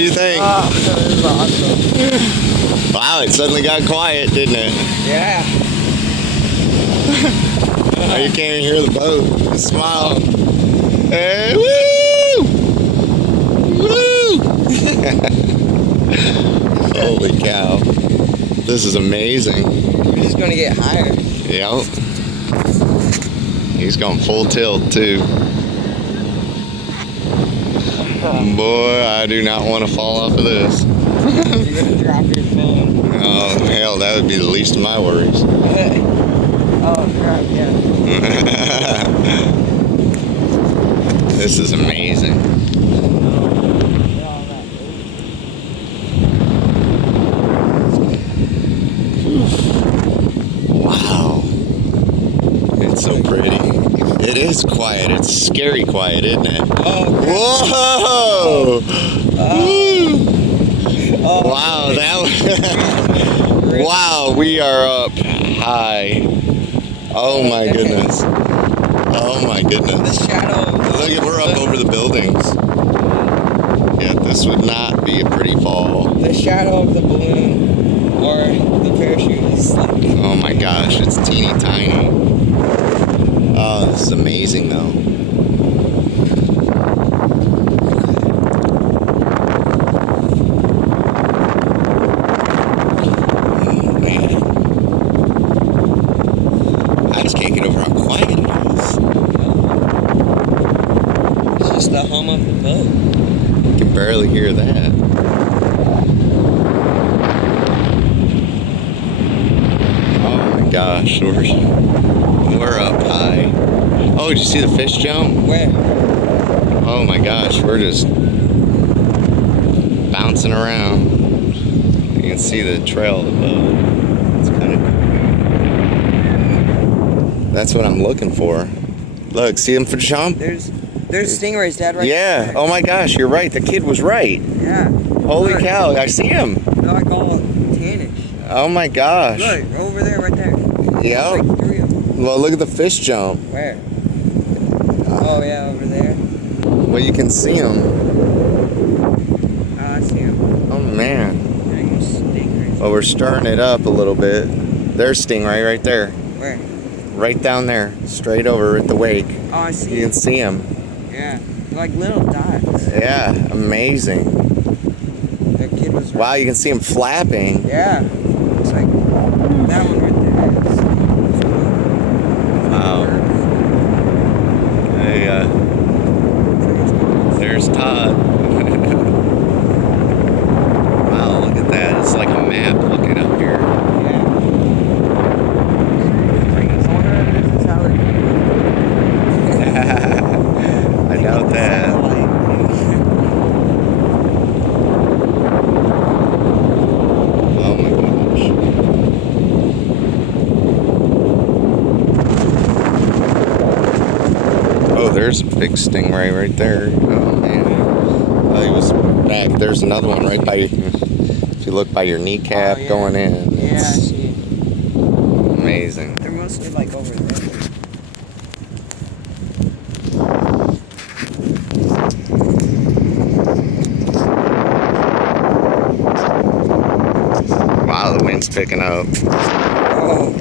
do you think? This is awesome. Wow, it suddenly got quiet, didn't it? Yeah. Oh, you can't even hear the boat. Just smile. Hey, woo! Woo! Holy cow. This is amazing. We're just gonna get higher. Yep. He's going full tilt too. Boy, I do not want to fall off of this. You're gonna drop your phone. Oh, hell, that would be the least of my worries. Oh, crap, yeah. This is amazing. Wow. It's so pretty. It is quiet. It's scary quiet, isn't it? Oh, whoa! oh, Wow, that was wow, we are up high. Oh my goodness. Oh my goodness. The shadow. Look at, we're up over the buildings. Yeah, this would not be a pretty fall. The shadow of the balloon or the parachute is like. Oh my gosh, it's teeny tiny. Oh, this is amazing though. Oh man. I just can't get over how quiet it is. It's just the hum of the boat. You can barely hear that. Oh my gosh, we're up high. Oh, did you see the fish jump? Where? Oh my gosh, we're just bouncing around. You can see the trail of the boat. It's kind of. That's what I'm looking for. Look, see them for jump? There's stingrays, Dad, right Yeah. there. Oh my gosh, you're right. The kid was right. Yeah. Holy Look. cow, I see him. They're like all tannish. Oh my gosh. Look, over there, right there. Yep. Like 3 of them. Well, look at the fish jump. Where? Oh, yeah, over there. Well, you can see them. Oh, I see them. Oh man. Stingrays. Well, we're stirring it up a little bit. There's stingray right there. Where? Right down there. Straight over at the wake. Oh, I see You can see them. Yeah. Like little dots. Yeah, amazing. That kid was Wow, you can see them flapping. Yeah. It's like that one right there. Wow. Hey, there's Todd. Wow, look at that. It's like a map looking up here. Yeah. I wonder if this is how I doubt that. Oh my gosh. Oh, there's a big stingray right there. Oh man. Oh, he was back. There's another one right by, if you look by your kneecap Oh, yeah. going in. Yeah, I It's see. amazing. They're mostly like over there. Wow, the wind's picking up. Oh.